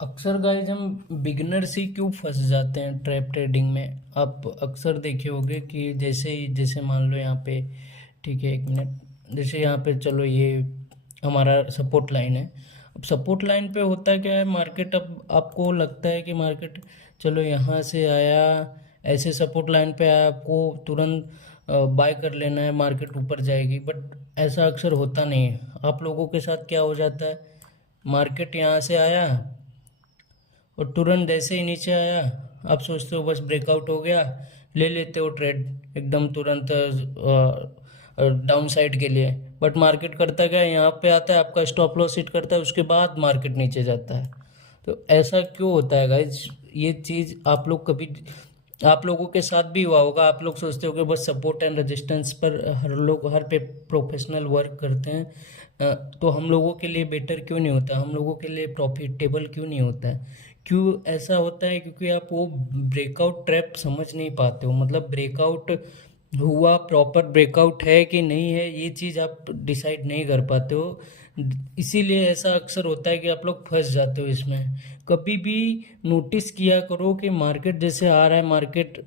अक्सर गाइज हम बिगिनर्स ही क्यों फंस जाते हैं ट्रैप ट्रेडिंग में। आप अक्सर देखे होंगे कि जैसे मान लो यहाँ पे, ठीक है, 1 मिनट, जैसे यहाँ पे चलो ये हमारा सपोर्ट लाइन है। अब सपोर्ट लाइन पे होता क्या है, मार्केट, अब आपको लगता है कि मार्केट चलो यहाँ से आया, ऐसे सपोर्ट लाइन पे आया, आपको तुरंत बाय कर लेना है, मार्केट ऊपर जाएगी। बट ऐसा अक्सर होता नहीं है। आप लोगों के साथ क्या हो जाता है, मार्केट यहाँ से आया और तुरंत जैसे ही नीचे आया, आप सोचते हो बस ब्रेकआउट हो गया, ले लेते हो ट्रेड एकदम तुरंत डाउन साइड के लिए। बट मार्केट करता क्या है, यहाँ पे आता है, आपका स्टॉप लॉस हिट करता है, उसके बाद मार्केट नीचे जाता है। तो ऐसा क्यों होता है गाइज? ये चीज़ आप लोग कभी, आप लोगों के साथ भी हुआ होगा। आप लोग सोचते हो कि बस सपोर्ट एंड रेजिस्टेंस पर हर लोग, हर पे प्रोफेशनल वर्क करते हैं। तो हम लोगों के लिए बेटर क्यों नहीं होता, हम लोगों के लिए प्रॉफिटेबल क्यों नहीं होता है? क्यों ऐसा होता है? क्योंकि आप वो ब्रेकआउट ट्रैप समझ नहीं पाते हो। मतलब ब्रेकआउट हुआ, प्रॉपर ब्रेकआउट है कि नहीं है, ये चीज़ आप डिसाइड नहीं कर पाते हो। इसीलिए ऐसा अक्सर होता है कि आप लोग फंस जाते हो इसमें। कभी भी नोटिस किया करो कि मार्केट जैसे आ रहा है, मार्केट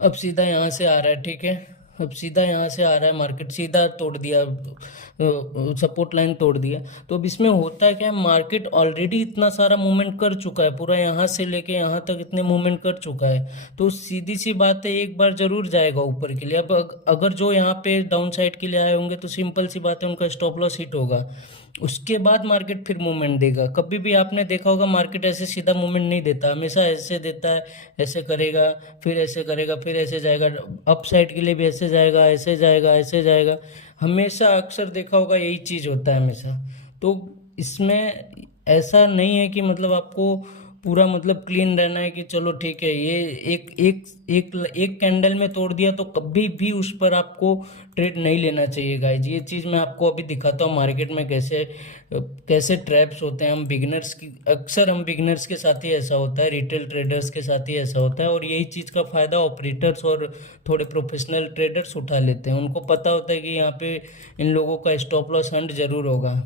अब सीधा यहाँ से आ रहा है, ठीक है, अब सीधा यहाँ से आ रहा है, मार्केट सीधा तोड़ दिया, सपोर्ट लाइन तोड़ दिया। तो अब इसमें होता है क्या, मार्केट ऑलरेडी इतना सारा मूवमेंट कर चुका है, पूरा यहाँ से लेके यहाँ तक इतने मूवमेंट कर चुका है। तो सीधी सी बात है, एक बार जरूर जाएगा ऊपर के लिए। अब अगर जो यहाँ पे डाउन साइड के लिए आए होंगे तो सिंपल सी बात है, उनका स्टॉप लॉस हिट होगा। उसके बाद मार्केट फिर मूवमेंट देगा। कभी भी आपने देखा होगा मार्केट ऐसे सीधा मूवमेंट नहीं देता, हमेशा ऐसे देता है, ऐसे करेगा, फिर ऐसे करेगा, फिर ऐसे जाएगा, अप साइड के लिए भी ऐसे जाएगा, ऐसे जाएगा, ऐसे जाएगा। हमेशा अक्सर देखा होगा यही चीज़ होता है हमेशा। तो इसमें ऐसा नहीं है कि मतलब आपको पूरा मतलब क्लीन रहना है कि चलो ठीक है, ये एक एक एक एक कैंडल में तोड़ दिया तो कभी भी उस पर आपको ट्रेड नहीं लेना चाहिए गाइज। ये चीज़ मैं आपको अभी दिखाता हूँ मार्केट में कैसे कैसे ट्रैप्स होते हैं। हम बिगिनर्स की, अक्सर हम बिगिनर्स के साथ ही ऐसा होता है, रिटेल ट्रेडर्स के साथ ही ऐसा होता है। और यही चीज़ का फ़ायदा ऑपरेटर्स और थोड़े प्रोफेशनल ट्रेडर्स उठा लेते हैं। उनको पता होता है कि यहाँ पे इन लोगों का स्टॉप लॉस हंट जरूर होगा।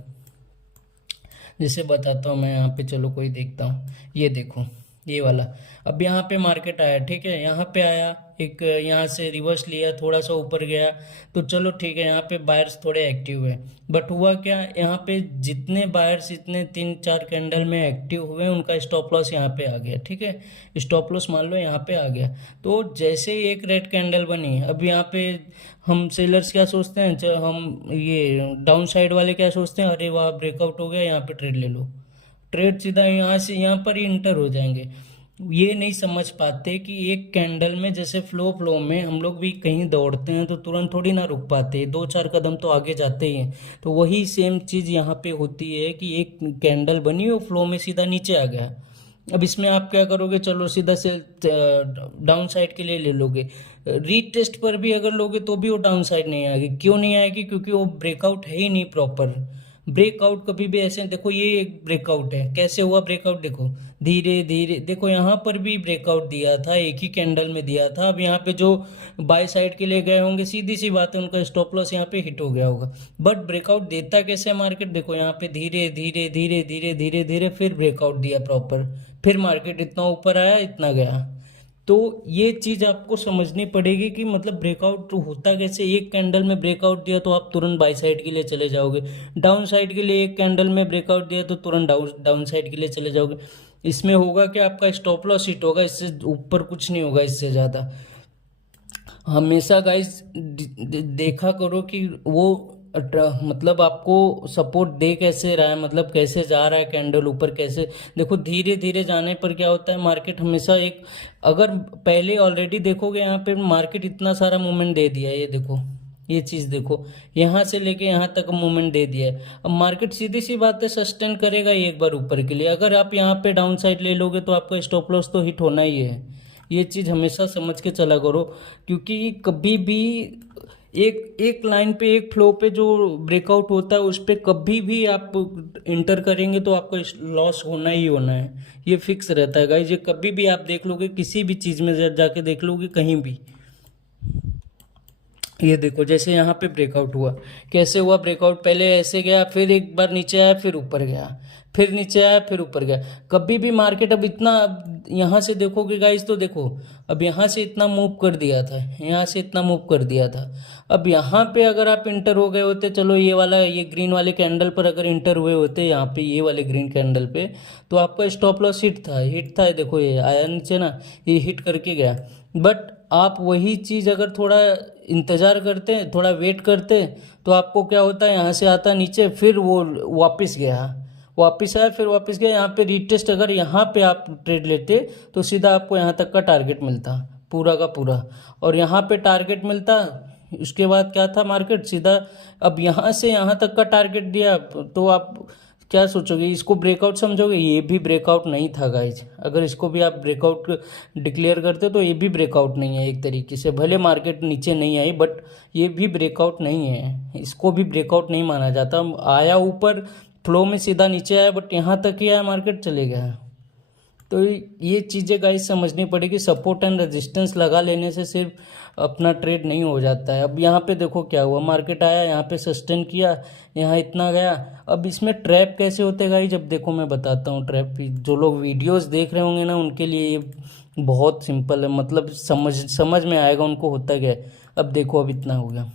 जैसे बताता हूँ मैं, यहाँ पे चलो कोई देखता हूँ, ये देखो, ये वाला। अब यहाँ पे मार्केट आया, ठीक है, यहाँ पे आया, एक यहाँ से रिवर्स लिया, थोड़ा सा ऊपर गया, तो चलो ठीक है, यहाँ पे बायर्स थोड़े एक्टिव हुए। बट हुआ क्या, यहाँ पे जितने बायर्स इतने 3-4 कैंडल में एक्टिव हुए, उनका स्टॉप लॉस यहाँ पे आ गया, ठीक है, स्टॉप लॉस मान लो यहाँ पे आ गया। तो जैसे ही एक रेड कैंडल बनी, अब यहाँ पे हम सेलर्स क्या सोचते हैं, हम ये डाउन साइड वाले क्या सोचते हैं, अरे वाह ब्रेकआउट हो गया, यहाँ पे ट्रेड ले लो, ट्रेड सीधा यहाँ से यहाँ पर ही इंटर हो जाएंगे। ये नहीं समझ पाते कि एक कैंडल में जैसे फ्लो फ्लो में हम लोग भी कहीं दौड़ते हैं तो तुरंत थोड़ी ना रुक पाते, 2-4 कदम तो आगे जाते ही हैं। तो वही सेम चीज़ यहाँ पे होती है कि एक कैंडल बनी और फ्लो में सीधा नीचे आ गया। अब इसमें आप क्या करोगे, चलो सीधा से डाउन साइड के लिए ले लोगे, रीटेस्ट पर भी अगर लोगे तो भी वो डाउन साइड नहीं आएगी। क्यों नहीं आएगी? क्योंकि वो ब्रेकआउट है ही नहीं प्रॉपर। ब्रेकआउट कभी भी ऐसे देखो, ये एक ब्रेकआउट है, कैसे हुआ ब्रेकआउट देखो, धीरे धीरे देखो, यहाँ पर भी ब्रेकआउट दिया था, एक ही कैंडल में दिया था। अब यहाँ पे जो बाय साइड के लिए गए होंगे, सीधी सी बात है, उनका स्टॉप लॉस यहाँ पे हिट हो गया होगा। बट ब्रेकआउट देता कैसे है मार्केट, देखो यहाँ पे धीरे धीरे धीरे धीरे धीरे धीरे फिर ब्रेकआउट दिया प्रॉपर, फिर मार्केट इतना ऊपर आया, इतना गया। तो ये चीज आपको समझनी पड़ेगी कि मतलब ब्रेकआउट होता कैसे। एक कैंडल में ब्रेकआउट दिया तो आप तुरंत बाई साइड के लिए चले जाओगे, डाउन साइड के लिए एक कैंडल में ब्रेकआउट दिया तो तुरंत डाउन डाउन साइड के लिए चले जाओगे। इसमें होगा कि आपका स्टॉप लॉस हिट होगा, इससे ऊपर कुछ नहीं होगा, इससे ज़्यादा। हमेशा गाइस देखा करो कि वो मतलब आपको सपोर्ट दे कैसे रहा है, मतलब कैसे जा रहा है कैंडल ऊपर, कैसे देखो धीरे धीरे जाने पर क्या होता है, मार्केट हमेशा एक, अगर पहले ऑलरेडी देखोगे यहाँ पे मार्केट इतना सारा मूवमेंट दे दिया है, ये देखो, ये चीज़ देखो, यहाँ से लेके यहाँ तक मूवमेंट दे दिया है। अब मार्केट सीधी सी बात है सस्टेन करेगा ही एक बार ऊपर के लिए। अगर आप यहाँ पे डाउन साइड ले लोगे तो आपका स्टॉप लॉस तो हिट होना ही है। ये चीज़ हमेशा समझ के चला करो, क्योंकि कभी भी एक एक लाइन पे, एक फ्लो पे जो ब्रेकआउट होता है उस पे कभी भी आप इंटर करेंगे तो आपको लॉस होना ही होना है। ये फिक्स रहता है गाइज, ये कभी भी आप देख लोगे, किसी भी चीज़ में जाके देख लोगे कहीं भी। ये देखो जैसे यहाँ पे ब्रेकआउट हुआ, कैसे हुआ ब्रेकआउट, पहले ऐसे गया, फिर एक बार नीचे आया, फिर ऊपर गया, फिर नीचे आया, फिर ऊपर गया। कभी भी मार्केट अब इतना, अब यहाँ से देखोगे गाइस तो देखो, अब यहाँ से इतना मूव कर दिया था, यहाँ से इतना मूव कर दिया था। अब यहाँ पे अगर आप इंटर हो गए होते, चलो ये वाला, ये ग्रीन वाले कैंडल पर अगर इंटर हुए होते यहाँ पे, ये वाले ग्रीन कैंडल पे, तो आपका स्टॉप लॉस हिट था, हिट था। देखो ये आया नीचे ना, ये हिट करके गया। बट आप वही चीज़ अगर थोड़ा इंतज़ार करते हैं, थोड़ा वेट करते हैं, तो आपको क्या होता है, यहाँ से आता नीचे, फिर वो वापस गया, वापस आया, फिर वापस गया। यहाँ पे रीटेस्ट अगर यहाँ पे आप ट्रेड लेते तो सीधा आपको यहाँ तक का टारगेट मिलता, पूरा का पूरा। और यहाँ पे टारगेट मिलता, उसके बाद क्या था मार्केट सीधा, अब यहाँ से यहाँ तक का टारगेट दिया, तो आप क्या सोचोगे, इसको ब्रेकआउट समझोगे? ये भी ब्रेकआउट नहीं था गाइज। अगर इसको भी आप ब्रेकआउट डिक्लेयर करते तो ये भी ब्रेकआउट नहीं है एक तरीके से। भले मार्केट नीचे नहीं आई, बट ये भी ब्रेकआउट नहीं है, इसको भी ब्रेकआउट नहीं माना जाता। आया ऊपर फ्लो में सीधा नीचे आया, बट यहाँ तक ही आया, मार्केट चले गया। तो ये चीज़ें गाइस समझनी पड़ेगी। सपोर्ट एंड रेजिस्टेंस लगा लेने से सिर्फ अपना ट्रेड नहीं हो जाता है। अब यहाँ पे देखो क्या हुआ, मार्केट आया, यहाँ पे सस्टेन किया, यहाँ इतना गया। अब इसमें ट्रैप कैसे होते हैं गाइस, जब देखो मैं बताता हूँ ट्रैप भी। जो लोग वीडियोस देख रहे होंगे ना, उनके लिए ये बहुत सिंपल है, मतलब समझ में आएगा उनको होता क्या है। अब देखो अब इतना हो गया,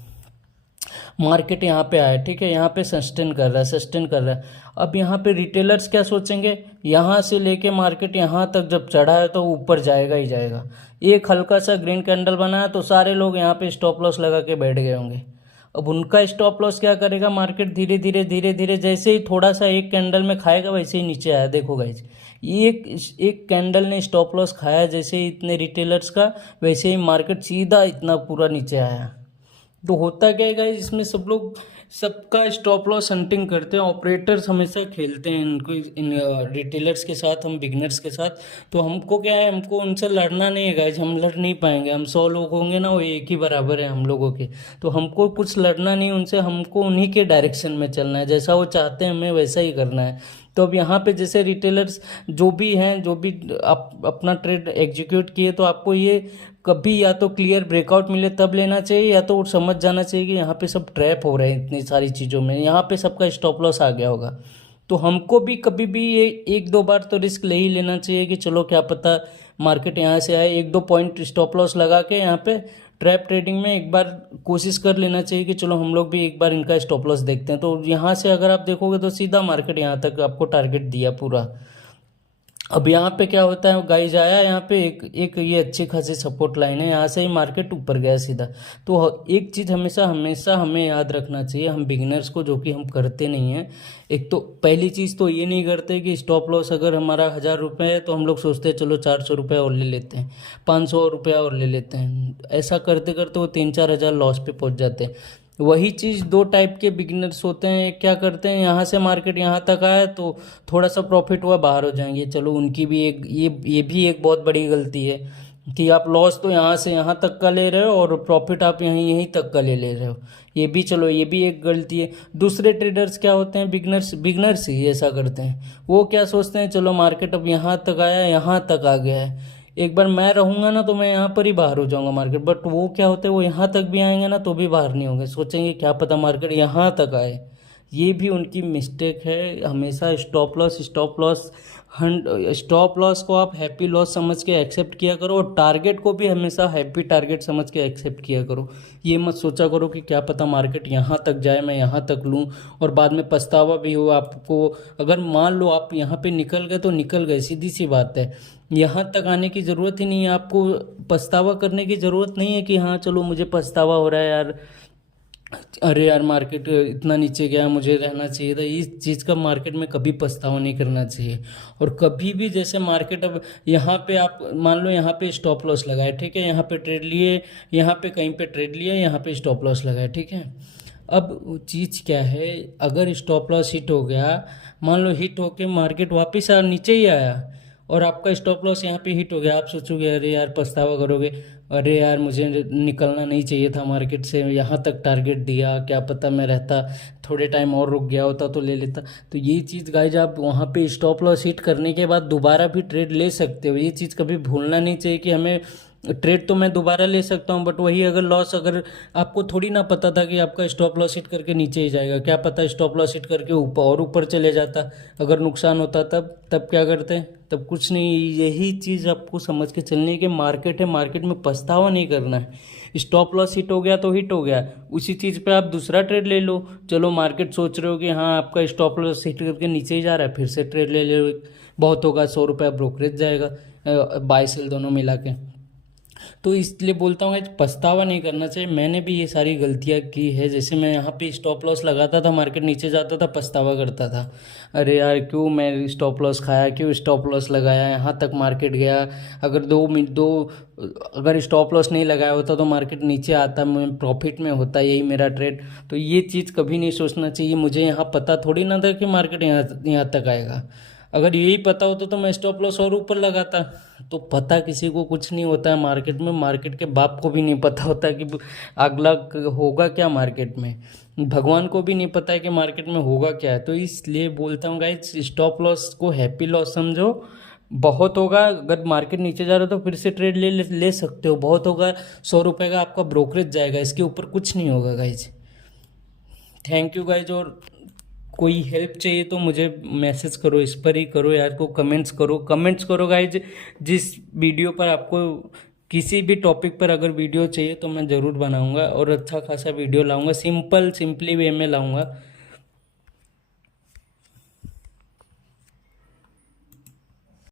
मार्केट यहाँ पे आया, ठीक है, यहाँ पे सस्टेन कर रहा है, सस्टेन कर रहा है। अब यहाँ पे रिटेलर्स क्या सोचेंगे, यहाँ से लेके मार्केट यहाँ तक जब चढ़ा है तो ऊपर जाएगा ही जाएगा। एक हल्का सा ग्रीन कैंडल बनाया तो सारे लोग यहाँ पे स्टॉप लॉस लगा के बैठ गए होंगे। अब उनका स्टॉप लॉस क्या करेगा, मार्केट धीरे धीरे धीरे धीरे जैसे ही थोड़ा सा एक कैंडल में खाएगा वैसे ही नीचे आया। देखो गाइज, एक एक कैंडल ने स्टॉप लॉस खाया जैसे ही इतने रिटेलर्स का, वैसे ही मार्केट सीधा इतना पूरा नीचे आया। तो होता क्या है गाइस, इसमें सब लोग सबका स्टॉप लॉस हंटिंग करते हैं। ऑपरेटर्स हमेशा खेलते हैं इनको, इन रिटेलर्स के साथ, हम बिगनर्स के साथ। तो हमको क्या है, हमको उनसे लड़ना नहीं है गाइस, हम लड़ नहीं पाएंगे। हम 100 लोग होंगे ना, वो एक ही बराबर है हम लोगों के। तो हमको कुछ लड़ना नहीं उनसे, हमको उन्हीं के डायरेक्शन में चलना है, जैसा वो चाहते हैं हमें वैसा ही करना है। तो अब यहाँ पे जैसे रिटेलर्स जो भी हैं, जो भी आप अपना ट्रेड एग्जीक्यूट किए, तो आपको ये कभी या तो क्लियर ब्रेकआउट मिले तब लेना चाहिए, या तो समझ जाना चाहिए कि यहाँ पे सब ट्रैप हो रहे हैं इतनी सारी चीज़ों में, यहाँ पे सबका स्टॉप लॉस आ गया होगा। तो हमको भी कभी भी ये एक दो बार तो रिस्क ले ही लेना चाहिए कि चलो क्या पता मार्केट यहाँ से आए, एक दो पॉइंट स्टॉप लॉस लगा के यहाँ पे ट्रैप ट्रेडिंग में एक बार कोशिश कर लेना चाहिए कि चलो हम लोग भी एक बार इनका स्टॉप लॉस देखते हैं। तो यहाँ से अगर आप देखोगे तो सीधा मार्केट यहाँ तक आपको टारगेट दिया पूरा। अब यहाँ पे क्या होता है गाइज, आया यहाँ पे एक एक ये अच्छी खासी सपोर्ट लाइन है, यहाँ से ही मार्केट ऊपर गया सीधा। तो एक चीज़ हमेशा हमेशा हमें याद रखना चाहिए, हम बिगिनर्स को, जो कि हम करते नहीं हैं। एक तो पहली चीज़ तो ये नहीं करते कि स्टॉप लॉस अगर हमारा 1000 रुपये है तो हम लोग सोचते हैं चलो 400 रुपये और ले लेते हैं, 500 रुपया और ले लेते हैं। ऐसा करते करते वो 3-4 हज़ार लॉस पे पहुँच जाते हैं। वही चीज़ दो टाइप के बिगिनर्स होते हैं। क्या करते हैं, यहाँ से मार्केट यहाँ तक आया तो थोड़ा सा प्रॉफिट हुआ, बाहर हो जाएंगे। चलो उनकी भी एक ये भी एक बहुत बड़ी गलती है कि आप लॉस तो यहाँ से यहाँ तक का ले रहे हो और प्रॉफिट आप यहीं यहीं तक का ले रहे हो। ये भी, चलो ये भी एक गलती है। दूसरे ट्रेडर्स क्या होते हैं, बिगनर्स ही ऐसा करते हैं। वो क्या सोचते हैं, चलो मार्केट अब यहाँ तक आया, यहाँ तक आ गया है, एक बार मैं रहूँगा ना तो मैं यहाँ पर ही बाहर हो जाऊँगा मार्केट। बट वो क्या होते हैं, वो यहाँ तक भी आएंगे ना तो भी बाहर नहीं होंगे, सोचेंगे क्या पता मार्केट यहाँ तक आए। ये भी उनकी मिस्टेक है। हमेशा स्टॉप लॉस को आप हैप्पी लॉस समझ के एक्सेप्ट किया करो, और टारगेट को भी हमेशा हैप्पी टारगेट समझ के एक्सेप्ट किया करो। ये मत सोचा करो कि क्या पता मार्केट यहाँ तक जाए, मैं यहाँ तक लूँ और बाद में पछतावा भी हो आपको। अगर मान लो आप यहाँ पे निकल गए तो निकल गए, सीधी सी बात है। यहाँ तक आने की ज़रूरत ही नहीं है, आपको पछतावा करने की ज़रूरत नहीं है कि हाँ चलो मुझे पछतावा हो रहा है यार, अरे यार मार्केट इतना नीचे गया, मुझे रहना चाहिए था। इस चीज़ का मार्केट में कभी पछतावा नहीं करना चाहिए। और कभी भी जैसे मार्केट, अब यहाँ पे आप मान लो यहाँ पे स्टॉप लॉस लगाए, ठीक है, यहाँ पे ट्रेड लिए, यहाँ पे कहीं पे ट्रेड लिया, यहाँ पे स्टॉप लॉस लगाए, ठीक है। अब चीज़ क्या है, अगर स्टॉप लॉस हिट हो गया, मान लो हिट होके मार्केट वापस नीचे ही आया और आपका स्टॉप लॉस यहाँ पे हिट हो गया, आप सोचोगे अरे यार, पछतावा करोगे, अरे यार मुझे निकलना नहीं चाहिए था मार्केट से, यहाँ तक टारगेट दिया, क्या पता मैं रहता, थोड़े टाइम और रुक गया होता तो ले लेता। तो ये चीज़ गाइज, आप वहाँ पे स्टॉप लॉस हिट करने के बाद दोबारा भी ट्रेड ले सकते हो। ये चीज़ कभी भूलना नहीं चाहिए कि हमें ट्रेड तो मैं दोबारा ले सकता हूँ, बट वही अगर लॉस, अगर आपको थोड़ी ना पता था कि आपका स्टॉप लॉस हिट करके नीचे ही जाएगा, क्या पता स्टॉप लॉस हिट करके ऊपर और ऊपर चले जाता, अगर नुकसान होता तब क्या करते? तब कुछ नहीं। यही चीज़ आपको समझ के चलनी है कि मार्केट है, मार्केट में पछतावा नहीं करना है। स्टॉप लॉस हिट हो गया तो हिट हो गया, उसी चीज़ पे आप दूसरा ट्रेड ले लो। चलो मार्केट सोच रहे हो कि हाँ आपका स्टॉप लॉस हिट करके नीचे ही जा रहा है, फिर से ट्रेड ले लो, बहुत होगा 100 रुपया ब्रोकरेज जाएगा बाय सेल दोनों मिला के। तो इसलिए बोलता हूँ पछतावा नहीं करना चाहिए। मैंने भी ये सारी गलतियाँ की है, जैसे मैं यहाँ पे स्टॉप लॉस लगाता था, मार्केट नीचे जाता था, पछतावा करता था, अरे यार क्यों मैं स्टॉप लॉस खाया, क्यों स्टॉप लॉस लगाया, यहाँ तक मार्केट गया, अगर अगर स्टॉप लॉस नहीं लगाया होता तो मार्केट नीचे आता, मैं प्रॉफिट में होता, यही मेरा ट्रेड। तो ये चीज़ कभी नहीं सोचना चाहिए। मुझे यहाँ पता थोड़ी ना था कि मार्केट यहाँ तक आएगा। अगर यही पता होता तो मैं स्टॉप लॉस और ऊपर लगाता। तो पता किसी को कुछ नहीं होता है मार्केट में, मार्केट के बाप को भी नहीं पता होता कि अगला होगा क्या मार्केट में, भगवान को भी नहीं पता है कि मार्केट में होगा क्या है। तो इसलिए बोलता हूँ गाइस, स्टॉप लॉस को हैप्पी लॉस समझो। बहुत होगा, अगर मार्केट नीचे जा रहा है तो फिर से ट्रेड ले सकते हो, बहुत होगा 100 रुपये का आपका ब्रोकरेज जाएगा, इसके ऊपर कुछ नहीं होगा गाइज। Thank you guys. और कोई हेल्प चाहिए तो मुझे मैसेज करो, इस पर ही करो यार, को कमेंट्स करो गाइज। जिस वीडियो पर आपको किसी भी टॉपिक पर अगर वीडियो चाहिए तो मैं ज़रूर बनाऊंगा और अच्छा खासा वीडियो लाऊंगा, सिंपली वे में लाऊंगा।